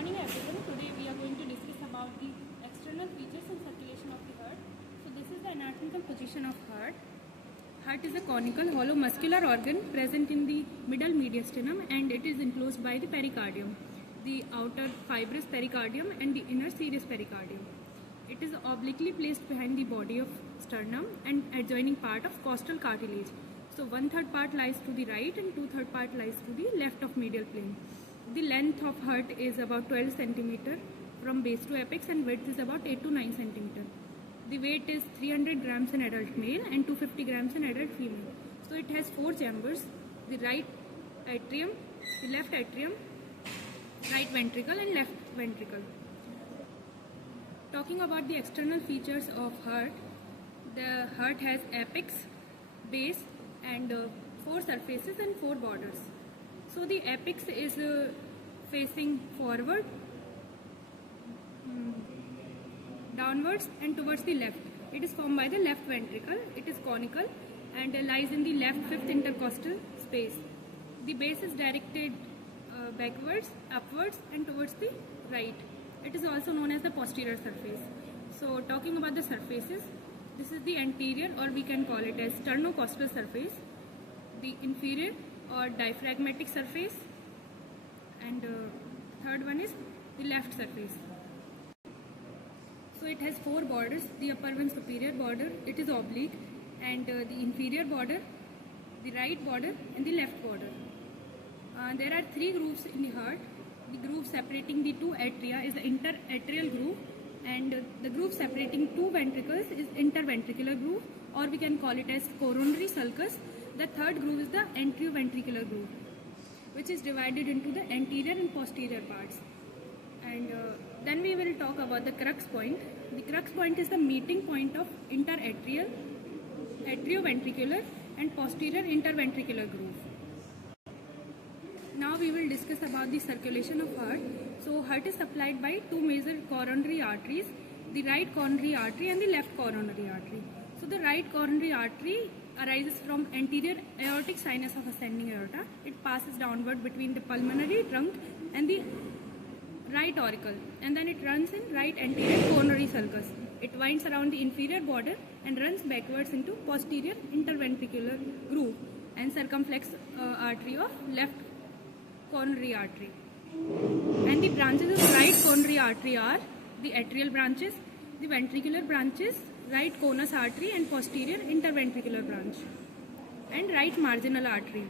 morning everyone. Today we are going to discuss about the external features and circulation of the heart. So this is the anatomical position of heart. Heart is a conical hollow muscular organ present in the middle mediastinum and it is enclosed by the pericardium, the outer fibrous pericardium and the inner serous pericardium. It is obliquely placed behind the body of sternum and adjoining part of costal cartilage. So 1/3 part lies to the right and 2/3 part lies to the left of medial plane. The length of heart is about 12 cm from base to apex and width is about 8 to 9 cm. The weight is 300 grams in adult male and 250 grams in adult female. So it has 4 chambers, the right atrium, the left atrium, right ventricle and left ventricle. Talking about the external features of heart, the heart has apex, base and 4 surfaces and 4 borders. So the apex is facing forward, downwards and towards the left. It is formed by the left ventricle. It is conical and lies in the left fifth intercostal space. The base is directed backwards, upwards and towards the right. It is also known as the posterior surface. So talking about the surfaces, this is the anterior or we can call it as sternocostal surface, the inferior or diaphragmatic surface, and third one is the left surface. So it has 4 borders, the upper one superior border, it is oblique, and the inferior border, the right border and the left border. There are 3 grooves in the heart. The groove separating the 2 atria is the interatrial groove, and the groove separating 2 ventricles is interventricular groove, or we can call it as coronary sulcus. The third groove is the anteroventricular groove, which is divided into the anterior and posterior parts. And then we will talk about the crux point. The crux point is the meeting point of interatrial, atrioventricular and posterior interventricular groove. Now we will discuss about the circulation of heart. So heart is supplied by 2 major coronary arteries, the right coronary artery and the left coronary artery. So the right coronary artery arises from anterior aortic sinus of ascending aorta. It passes downward between the pulmonary trunk and the right auricle, and then it runs in right anterior coronary sulcus. It winds around the inferior border and runs backwards into posterior interventricular groove and circumflex artery of left coronary artery. And the branches of right coronary artery are the atrial branches, the ventricular branches, right conus artery and posterior interventricular branch, and right marginal artery,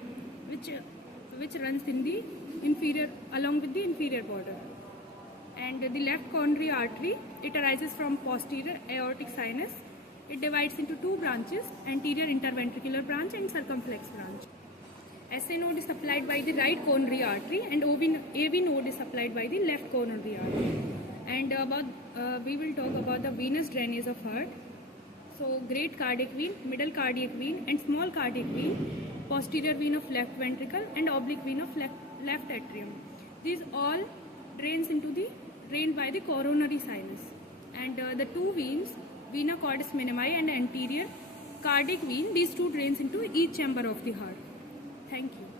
which runs in the inferior along with the inferior border. And the left coronary artery, it arises from posterior aortic sinus. It divides into 2 branches, anterior interventricular branch and circumflex branch. SA node is supplied by the right coronary artery and AV node is supplied by the left coronary artery. And we will talk about the venous drainage of heart. So great cardiac vein, middle cardiac vein and small cardiac vein, posterior vein of left ventricle and oblique vein of left atrium. These all drained by the coronary sinus. And the 2 veins, vena cordis minimi and anterior cardiac vein, these 2 drains into each chamber of the heart. Thank you.